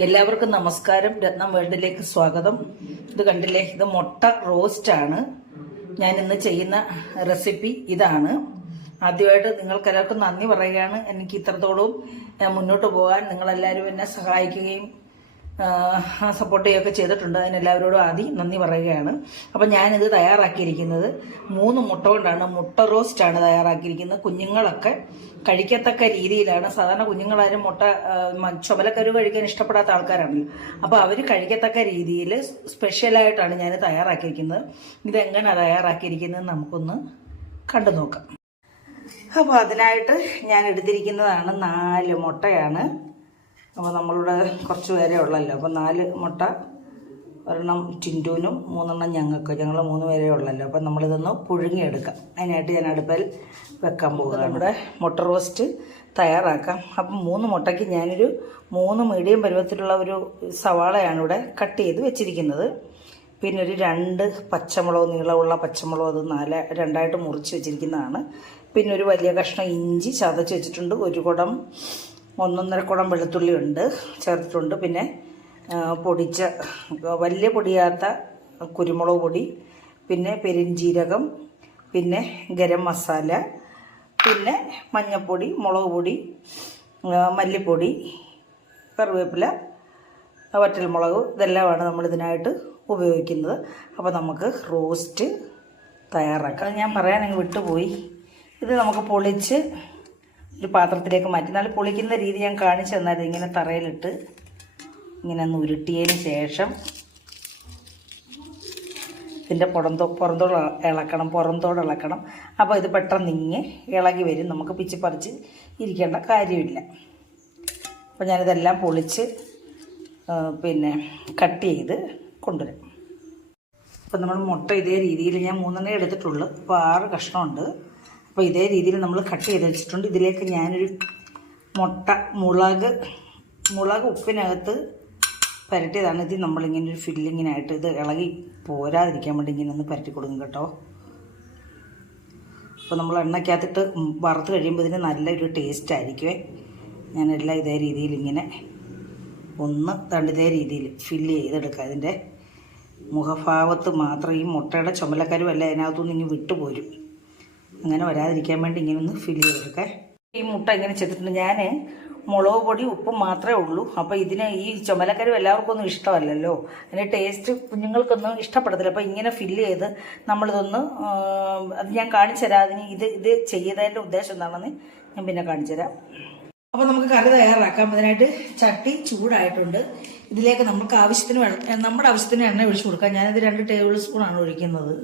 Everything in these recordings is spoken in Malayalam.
എല്ലാവർക്കും നമസ്കാരം. രത്നം വേൾഡിലേക്ക് സ്വാഗതം. ഇത് കണ്ടില്ലേ, ഇത് മുട്ട റോസ്റ്റ് ആണ്. ഞാൻ ഇന്ന് ചെയ്യുന്ന റെസിപ്പി ഇതാണ്. ആദ്യമായിട്ട് നിങ്ങൾക്കെല്ലാവർക്കും നന്ദി പറയുകയാണ്. എനിക്ക് ഇത്രത്തോളം മുന്നോട്ട് പോകാൻ നിങ്ങളെല്ലാവരും എന്നെ സഹായിക്കുകയും സപ്പോർട്ട് ചെയ്യുകയൊക്കെ ചെയ്തിട്ടുണ്ട്. അതിനെല്ലാവരോടും ആദ്യം നന്ദി പറയുകയാണ്. അപ്പം ഞാനിത് തയ്യാറാക്കിയിരിക്കുന്നത് 3 മുട്ട കൊണ്ടാണ്. മുട്ട റോസ്റ്റാണ് തയ്യാറാക്കിയിരിക്കുന്നത്. കുഞ്ഞുങ്ങളൊക്കെ കഴിക്കത്തക്ക രീതിയിലാണ്. സാധാരണ കുഞ്ഞുങ്ങളാരും മുട്ട ചുമലക്കരു കഴിക്കാൻ ഇഷ്ടപ്പെടാത്ത ആൾക്കാരാണല്ലോ. അപ്പോൾ അവർ കഴിക്കത്തക്ക രീതിയിൽ സ്പെഷ്യലായിട്ടാണ് ഞാൻ തയ്യാറാക്കിയിരിക്കുന്നത്. ഇതെങ്ങനെയാണ് തയ്യാറാക്കിയിരിക്കുന്നത് നമുക്കൊന്ന് കണ്ടു നോക്കാം. അപ്പോൾ അതിനായിട്ട് ഞാൻ എടുത്തിരിക്കുന്നതാണ് 4 മുട്ടയാണ്. അപ്പോൾ നമ്മളിവിടെ കുറച്ച് പേരേ ഉള്ളല്ലോ. അപ്പോൾ 4 മുട്ട, ഒരെണ്ണം ടിൻറ്റൂനും 3 ഞങ്ങൾ 3 പേരേ ഉള്ളല്ലോ. അപ്പം നമ്മളിതൊന്ന് പുഴുങ്ങിയെടുക്കാം. അതിനായിട്ട് ഞാൻ അടുപ്പിൽ വെക്കാൻ പോകുന്നത്. നമ്മുടെ മുട്ട റോസ്റ്റ് തയ്യാറാക്കാം. അപ്പം 3 മുട്ടയ്ക്ക് ഞാനൊരു 3 മീഡിയം പരുവത്തിലുള്ള ഒരു സവാളയാണ് ഇവിടെ കട്ട് ചെയ്ത് വെച്ചിരിക്കുന്നത്. പിന്നെ ഒരു 2 പച്ചമുളക്, നീളമുള്ള പച്ചമുളക്, അത് 2ആയിട്ട് മുറിച്ച് വെച്ചിരിക്കുന്നതാണ്. പിന്നെ ഒരു വലിയ കഷ്ണം ഇഞ്ചി ചതച്ച് വെച്ചിട്ടുണ്ട്. 1.5 കുടം വെളുത്തുള്ളി ചേർത്തിട്ടുണ്ട്. പിന്നെ പൊടിച്ച വലിയ പൊടിയാത്ത കുരുമുളക് പൊടി, പിന്നെ പെരുംജീരകം, പിന്നെ ഗരം മസാല, പിന്നെ മഞ്ഞൾപ്പൊടി, മുളക് പൊടി, മല്ലിപ്പൊടി, കറിവേപ്പില, വറ്റൽമുളക്, ഇതെല്ലാമാണ് നമ്മളിതിനായിട്ട് ഉപയോഗിക്കുന്നത്. അപ്പോൾ നമുക്ക് റോസ്റ്റ് തയ്യാറാക്കാം. ഞാൻ പറയാനങ്ങ് വിട്ടുപോയി. ഇത് നമുക്ക് പൊളിച്ച് ഒരു പാത്രത്തിലേക്ക് മാറ്റി. എന്നാൽ പൊളിക്കുന്ന രീതി ഞാൻ കാണിച്ചു തന്നായിരുന്നു. ഇങ്ങനെ തറയിലിട്ട് ഇങ്ങനെ ഒന്ന് ഉരുട്ടിയതിന് ശേഷം ഇതിൻ്റെ പുറന്തോട് ഇളക്കണം. അപ്പോൾ ഇത് പെട്ടെന്ന് ഇളകി വരും. നമുക്ക് പിച്ചി പറിച്ച് ഇരിക്കേണ്ട കാര്യമില്ല. അപ്പോൾ ഞാനിതെല്ലാം പൊളിച്ച് പിന്നെ കട്ട് ചെയ്ത് കൊണ്ടുവരാം. അപ്പോൾ നമ്മൾ മുട്ട ഇതേ രീതിയിൽ ഞാൻ 3 എടുത്തിട്ടുള്ളൂ. അപ്പോൾ 6 കഷ്ണമുണ്ട്. അപ്പോൾ ഇതേ രീതിയിൽ നമ്മൾ കട്ട് ചെയ്ത് വെച്ചിട്ടുണ്ട്. ഇതിലേക്ക് ഞാനൊരു മുളക് ഉപ്പിനകത്ത് പുരട്ടിയതാണ്. ഇത് നമ്മളിങ്ങനെ ഒരു ഫില്ലിങ്ങിനായിട്ട് ഇത് ഇളകി പോരാതിരിക്കാൻ വേണ്ടി ഇങ്ങനെ ഒന്ന് പുരട്ടി കൊടുക്കും കേട്ടോ. അപ്പോൾ നമ്മൾ എണ്ണയ്ക്കകത്തിട്ട് വറുത്ത് കഴിയുമ്പോൾ ഇതിന് നല്ലൊരു ടേസ്റ്റ് ആയിരിക്കുമേ. ഞാനെല്ലാം ഇതേ രീതിയിൽ ഇങ്ങനെ ഇതേ രീതിയിൽ ഫില്ല് ചെയ്തെടുക്കുക. ഇതിൻ്റെ മുഖഭാഗത്ത് മാത്രം ഈ മുട്ടയുടെ ചുമലക്കരും എല്ലാം അതിനകത്തുനിന്ന് ഇങ്ങനെ വിട്ടുപോരും. അങ്ങനെ വരാതിരിക്കാൻ വേണ്ടി ഇങ്ങനെ ഒന്ന് ഫില്ല് ചെയ്തെടുക്കേ. ഈ മുട്ട ഇങ്ങനെ ചെയ്തിട്ടുണ്ട്. ഞാൻ മുളക് പൊടി ഉപ്പും മാത്രമേ ഉള്ളൂ. അപ്പോൾ ഇതിന് ഈ ചുമലക്കരും എല്ലാവർക്കും ഒന്നും ഇഷ്ടമല്ലല്ലോ. അതിൻ്റെ ടേസ്റ്റ് കുഞ്ഞുങ്ങൾക്കൊന്നും ഇഷ്ടപ്പെടത്തില്ല. അപ്പോൾ ഇങ്ങനെ ഫില്ല് ചെയ്ത് നമ്മളിതൊന്ന് അത് ഞാൻ കാണിച്ചു തരാം. അതിന് ഇത് ചെയ്തതിൻ്റെ ഉദ്ദേശം എന്താണെന്ന് ഞാൻ പിന്നെ കാണിച്ചു തരാം. അപ്പോൾ നമുക്ക് കറി തയ്യാറാക്കാം. അതിനായിട്ട് ചട്ടി ചൂടായിട്ടുണ്ട്. ഇതിലേക്ക് നമ്മുടെ ആവശ്യത്തിന് എണ്ണ ഒഴിച്ചു കൊടുക്കാം. ഞാനിത് 2 ടേബിൾ സ്പൂണാണ് ഒഴിക്കുന്നത്.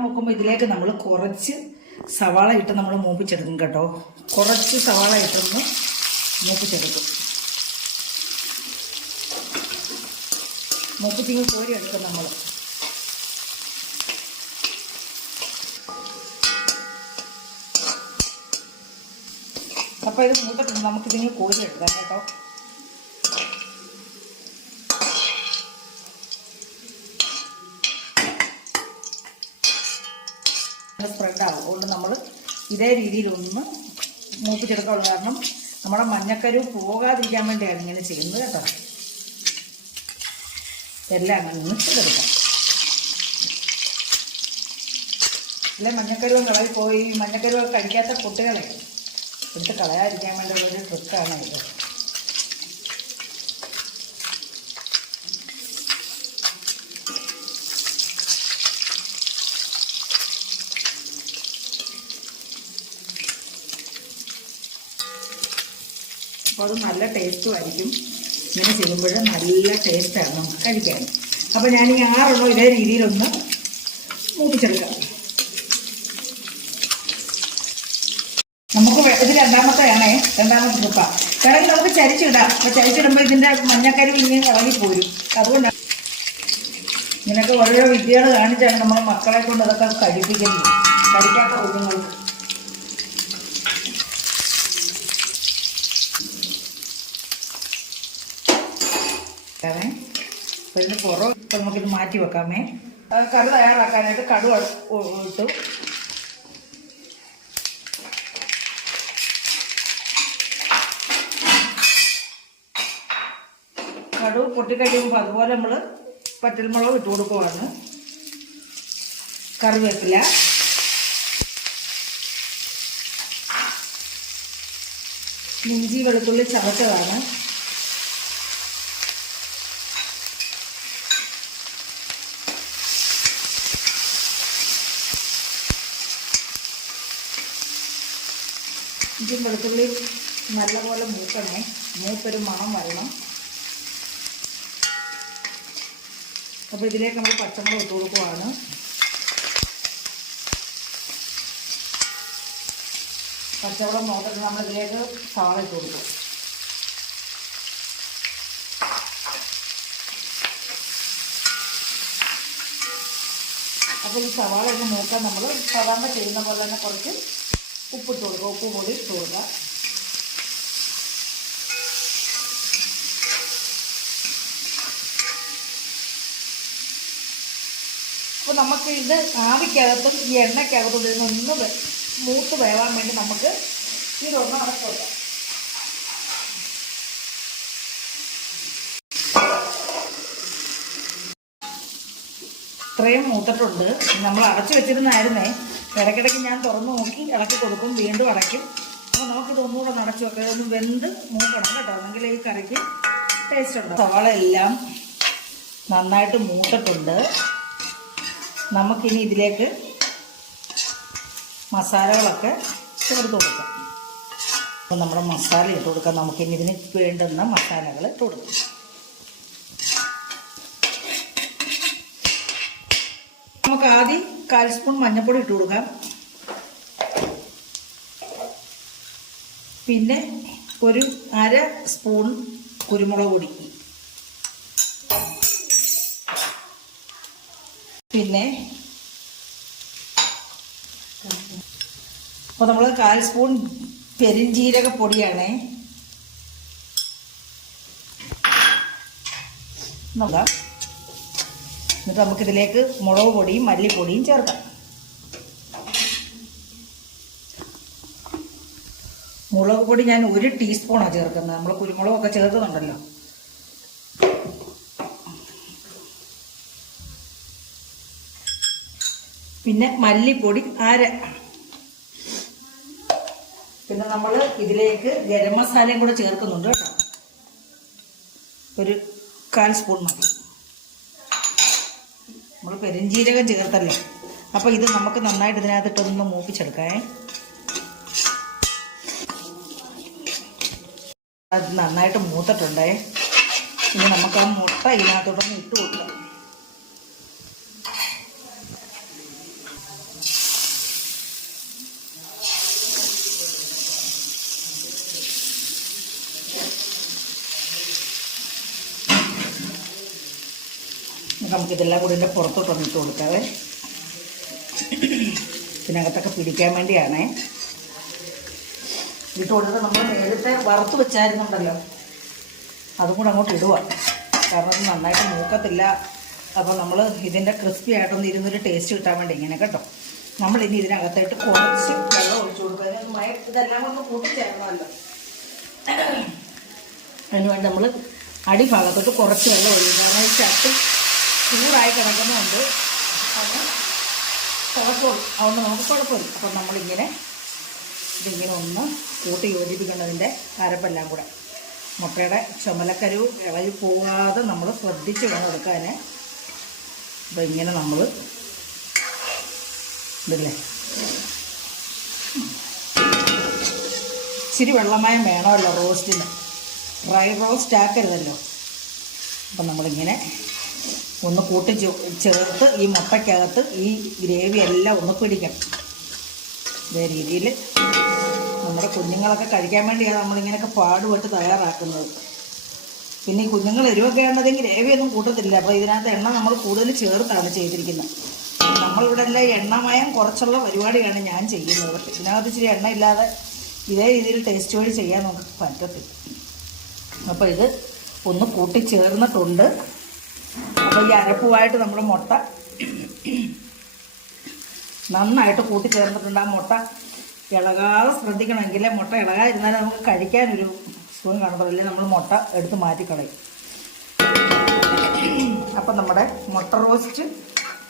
നോക്കുമ്പോൾ ഇതിലേക്ക് നമ്മൾ കുറച്ച് സവാള ഇട്ട് നമ്മൾ മൂപ്പിച്ചെടുക്കും കേട്ടോ. കുറച്ച് സവാള ഇട്ടൊന്ന് മൂപ്പിച്ചെടുക്കും. മൂപ്പിച്ചിങ്ങ് കോരി എടുക്കും നമ്മൾ. അപ്പോൾ ഇത് മൂത്തിട്ടുണ്ട്. നമുക്കിതിനെ കോരി എടുക്കാം കേട്ടോ. സ്പ്രെഡാവും. അതുകൊണ്ട് നമ്മൾ ഇതേ രീതിയിലൊന്ന് മൂപ്പിച്ചെടുക്കാനുള്ള കാരണം നമ്മുടെ മഞ്ഞക്കരു പോകാതിരിക്കാൻ വേണ്ടിയാണ് ഇങ്ങനെ ചെയ്യുന്നത് കേട്ടോ. എല്ലാം അങ്ങനെ മിക്സെടുക്കാം. ഇല്ല മഞ്ഞക്കരുവും കളയി പോയി. മഞ്ഞക്കരുവൊക്കെ കഴിക്കാത്ത കുട്ടികളെ എടുത്ത് കളയാതിരിക്കാൻ വേണ്ടിയുള്ളൊരു ട്രിക്കാണ് ഇത്. അപ്പോൾ അത് നല്ല ടേസ്റ്റും ആയിരിക്കും. ഇങ്ങനെ ചെയ്യുമ്പോൾ നല്ല ടേസ്റ്റാണ് നമുക്ക് കഴിക്കാൻ. അപ്പോൾ ഞാൻ ഈ 6 ഇതേ രീതിയിലൊന്ന് മൂപ്പിച്ചെടുക്കാം. നമുക്ക് ഇത് രണ്ടാമത്തെ ട്രിപ്പാണ്. വേണമെങ്കിൽ നമുക്ക് ചരിച്ചിടാം. അപ്പോൾ ചരിച്ചിടുമ്പോൾ ഇതിൻ്റെ മഞ്ഞക്കരു ഇങ്ങനെ ഇളകിപ്പോരും. അതുകൊണ്ടാണ് ഇങ്ങനെയൊക്കെ ഓരോ വിദ്യകൾ കാണിച്ചാണ് നമ്മൾ മക്കളെ കൊണ്ട് അതൊക്കെ കഴിപ്പിക്കുന്നത്, കഴിക്കാത്ത കുഞ്ഞുങ്ങൾക്ക്. അപ്പോൾ ഇതിന് പുറം ഇപ്പം നമുക്കിത് മാറ്റി വെക്കാമേ. കറി തയ്യാറാക്കാനായിട്ട് കടുക് ഇട്ടു. കടുക് പൊട്ടിക്കഴിയുമ്പോൾ അതുപോലെ നമ്മൾ പച്ചമുളക് ഇട്ട് കൊടുക്കുവാണ്. കറിവേപ്പില, ഇഞ്ചി വെളുത്തുള്ളി ചതച്ചതാണ്. ഇഞ്ചി വെളുത്തുള്ളി നല്ലപോലെ മൂക്കണേ, മൂത്തൊരു മണം വരണം. അപ്പോൾ ഇതിലേക്ക് നമ്മൾ പച്ചമുളക് ഇട്ട് കൊടുക്കുവാണ്. പച്ചമുളക് നോക്കിയിട്ട് നമ്മൾ ഇതിലേക്ക് സവാള ഇട്ട് കൊടുക്കും. അപ്പോൾ ഈ സവാള ഒന്ന് നോക്കാൻ നമ്മൾ സാധാരണ ചെയ്യുന്ന പോലെ തന്നെ കുറച്ച് ഉപ്പിട്ട് കൊടുക്കുക, ഉപ്പ് പൊടി ഇട്ട് കൊടുക്കുക. അപ്പോൾ നമുക്ക് ഇത് ആവിക്കകത്തും ഈ എണ്ണയ്ക്കകത്തും ഇതിനൊന്ന് മൂത്ത് വേവാൻ വേണ്ടി നമുക്ക് ഇതൊന്ന് അടച്ചു കൊടുക്കാം. ഇത്രയും മൂത്തിട്ടുണ്ട്. നമ്മൾ അടച്ചു വെച്ചിരുന്നായിരുന്നേ, ഇടയ്ക്കിടയ്ക്ക് ഞാൻ തുറന്നു നോക്കി ഇളക്കി കൊടുക്കും, വീണ്ടും അടയ്ക്കും. അപ്പോൾ നമുക്കിത് ഒന്നുകൂടെ അടച്ചു വെക്കാം. ഇതൊന്ന് വെന്ത് മൂക്കണം കേട്ടോ, എന്നെങ്കിൽ ഈ കറിക്ക് ടേസ്റ്റ് ഉണ്ട്. സവാള എല്ലാം നന്നായിട്ട് മൂത്തിട്ടുണ്ട്. നമുക്കിനി ഇതിലേക്ക് മസാലകളൊക്കെ ചേർത്ത് കൊടുക്കാം. അപ്പോൾ നമ്മുടെ മസാല ഇട്ട് കൊടുക്കാം. നമുക്കിനി ഇതിന് വേണ്ടുന്ന മസാലകൾ ഇട്ട് കൊടുക്കാം. നമുക്ക് ആദ്യം 1/4 സ്പൂൺ മഞ്ഞൾപ്പൊടി ഇട്ട് കൊടുക്കാം. പിന്നെ ഒരു 1/2 സ്പൂൺ കുരുമുളക് പൊടി, പിന്നെ അപ്പോൾ നമ്മൾ 1/4 സ്പൂൺ പെരിഞ്ജീരക പൊടിയാണ്. നോക്കാം. എന്നിട്ട് നമുക്കിതിലേക്ക് മുളക് പൊടിയും മല്ലിപ്പൊടിയും ചേർക്കാം. മുളക് പൊടി ഞാൻ 1 ടീസ്പൂണാണ് ചേർക്കുന്നത്. നമ്മൾ കുരുമുളകൊക്കെ ചേർക്കുന്നുണ്ടല്ലോ. പിന്നെ മല്ലിപ്പൊടി 1/2. പിന്നെ നമ്മൾ ഇതിലേക്ക് ഗരം മസാലയും കൂടെ ചേർക്കുന്നുണ്ട് കേട്ടോ. ഒരു 1/4 സ്പൂൺ മതി. നമ്മൾ പെരിഞ്ജീരകം ചേർത്തല്ലേ, അപ്പോൾ ഇത് നമുക്ക് നന്നായിട്ട് ഇതിനകത്തിട്ടൊന്ന് മൂപ്പിച്ചെടുക്കാം. അത് നന്നായിട്ട് മൂത്തിട്ടുണ്ടേ. ഇനി നമുക്ക് ആ മുട്ട ഇതിനകത്തോട്ടൊന്ന് ഇട്ട് കൊടുക്കാം. നമുക്കിതെല്ലാം കൂടി ഇതിൻ്റെ പുറത്തോട്ടൊന്ന് ഇട്ട് കൊടുക്കാവേ. ഇതിനകത്തൊക്കെ പിടിക്കാൻ വേണ്ടിയാണേ ഇട്ട് കൊടുത്തത്. നമ്മൾ നേരത്തെ വറുത്ത് വെച്ചായിരുന്നുണ്ടല്ലോ, അതും കൂടെ അങ്ങോട്ട് ഇടുക. കാരണം അത് നന്നായിട്ട് മൂക്കത്തില്ല. അപ്പോൾ നമ്മൾ ഇതിൻ്റെ ക്രിസ്പി ആയിട്ടൊന്ന് ഇരുന്നൊരു ടേസ്റ്റ് കിട്ടാൻ വേണ്ടി ഇങ്ങനെ കേട്ടോ. നമ്മളിനി ഇതിനകത്തായിട്ട് കുറച്ച് വെള്ളം ഒഴിച്ചു കൊടുക്കുക. ഇതെല്ലാം ഒന്ന് കൂട്ടിച്ചേർന്നല്ലോ. അതിനുവേണ്ടി നമ്മൾ അടിഭാഗത്തോട്ട് കുറച്ച് വെള്ളം ഒഴിക്കും. കാരണം ഈ ചട്ടി ചൂടായി കിടക്കുന്നുണ്ട്, അത് കുഴപ്പമില്ല. അതുകൊണ്ട് നമുക്ക് കുഴപ്പമില്ല. അപ്പം നമ്മളിങ്ങനെ ഇതിങ്ങനെ ഒന്ന് കൂട്ടി യോജിപ്പിക്കേണ്ടതിൻ്റെ അരപ്പെല്ലാം കൂടെ. മുട്ടയുടെ ചുമലക്കരു ഇളകി പോകാതെ നമ്മൾ ശ്രദ്ധിച്ച് വേണം എടുക്കാൻ. അപ്പം ഇങ്ങനെ നമ്മൾ ഇതില്ലേ ഇച്ചിരി വെള്ളമയം വേണമല്ലോ റോസ്റ്റിന്, ഡ്രൈ റോസ്റ്റ് ആക്കരുതല്ലോ. അപ്പം നമ്മളിങ്ങനെ ഒന്ന് കൂട്ടി ചേർത്ത് ഈ മുട്ടയ്ക്കകത്ത് ഈ ഗ്രേവി എല്ലാം ഒന്ന് പിടിക്കണം. ഇതേ രീതിയിൽ നമ്മുടെ കുഞ്ഞുങ്ങളൊക്കെ കഴിക്കാൻ വേണ്ടിയാണ് നമ്മളിങ്ങനെയൊക്കെ പാടുപെട്ട് തയ്യാറാക്കുന്നത്. പിന്നെ ഈ കുഞ്ഞുങ്ങൾ എരിവൊക്കെ ഉണ്ടെങ്കിൽ ഗ്രേവിയൊന്നും കൂട്ടത്തില്ല. അപ്പോൾ ഇതിനകത്ത് എണ്ണ നമ്മൾ കൂടുതൽ ചേർത്താണ് ചെയ്തിരിക്കുന്നത്. നമ്മളിവിടെ എല്ലാം എണ്ണമയം കുറച്ചുള്ള പരിപാടിയാണ് ഞാൻ ചെയ്യുന്നത്. പക്ഷേ ഇതിനകത്ത് ഇച്ചിരി എണ്ണ ഇല്ലാതെ ഇതേ രീതിയിൽ ടേസ്റ്റ് വഴി ചെയ്യാൻ നമുക്ക് പറ്റത്തില്ല. അപ്പോൾ ഇത് ഒന്ന് കൂട്ടി ചേർന്നിട്ടുണ്ട്. അപ്പോൾ ഈ അരപ്പുമായിട്ട് നമ്മൾ മുട്ട നന്നായിട്ട് കൂട്ടി ചേർന്നിട്ടുണ്ട്. ആ മുട്ട ഇളകാതെ ശ്രദ്ധിക്കണമെങ്കിൽ, മുട്ട ഇളകാതിരുന്നാലും നമുക്ക് കഴിക്കാനൊരു സുഖം കാണുമ്പോൾ നമ്മൾ മുട്ട എടുത്ത് മാറ്റിക്കളയും. അപ്പം നമ്മുടെ മുട്ട റോസ്റ്റ്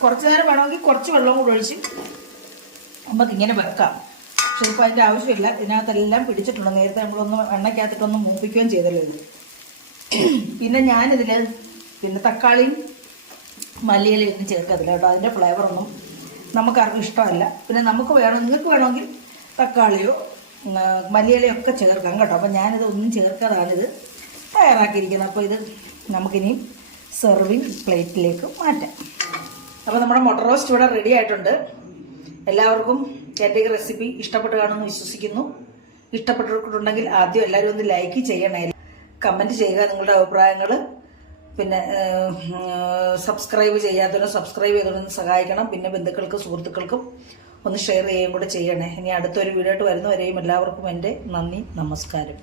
കുറച്ച് നേരം വേണമെങ്കിൽ കുറച്ച് വെള്ളം കൂടെ ഒഴിച്ച് നമുക്കിങ്ങനെ വെക്കാം. പക്ഷെ ഇപ്പോൾ അതിൻ്റെ ആവശ്യമില്ല, ഇതിനകത്തെല്ലാം പിടിച്ചിട്ടുണ്ട്. നേരത്തെ നമ്മളൊന്ന് എണ്ണയ്ക്കകത്തിട്ടൊന്ന് മൂപ്പിക്കുകയും ചെയ്തല്ലോ ഇത്. പിന്നെ ഞാനിതിൽ പിന്നെ തക്കാളിയും മല്ലിയിലയും ഒന്നും ചേർക്കത്തില്ല കേട്ടോ. അതിൻ്റെ ഫ്ലേവറൊന്നും നമുക്കാർക്കും ഇഷ്ടമല്ല. പിന്നെ നിങ്ങൾക്ക് വേണമെങ്കിൽ തക്കാളിയോ മല്ലിയിലയോ ഒക്കെ ചേർക്കാം കേട്ടോ. അപ്പം ഞാനിത് ഒന്നും ചേർക്കാതാണിത് തയ്യാറാക്കിയിരിക്കുന്നത്. അപ്പോൾ ഇത് നമുക്കിനി സെർവിങ് പ്ലേറ്റിലേക്ക് മാറ്റാം. അപ്പോൾ നമ്മുടെ മുട്ട റോസ്റ്റ് ഇവിടെ റെഡി ആയിട്ടുണ്ട്. എല്ലാവർക്കും എൻ്റെ ഈ റെസിപ്പി ഇഷ്ടപ്പെട്ട് കാണുമെന്ന് വിശ്വസിക്കുന്നു. ഇഷ്ടപ്പെട്ടിട്ടുണ്ടെങ്കിൽ ആദ്യം എല്ലാവരും ഒന്ന് ലൈക്ക് ചെയ്യണേ, കമൻറ്റ് ചെയ്യുക നിങ്ങളുടെ അഭിപ്രായങ്ങൾ. പിന്നെ സബ്സ്ക്രൈബ് ചെയ്യാത്തവരും സബ്സ്ക്രൈബ് ചെയ്തവരൊന്ന് സഹായിക്കണം. പിന്നെ ബന്ധുക്കൾക്കും സുഹൃത്തുക്കൾക്കും ഒന്ന് ഷെയർ ചെയ്യുകയും കൂടെ ചെയ്യണേ. ഇനി അടുത്തൊരു വീഡിയോ ആയിട്ട് വരുന്നവരെയും എല്ലാവർക്കും എൻ്റെ നന്ദി, നമസ്കാരം.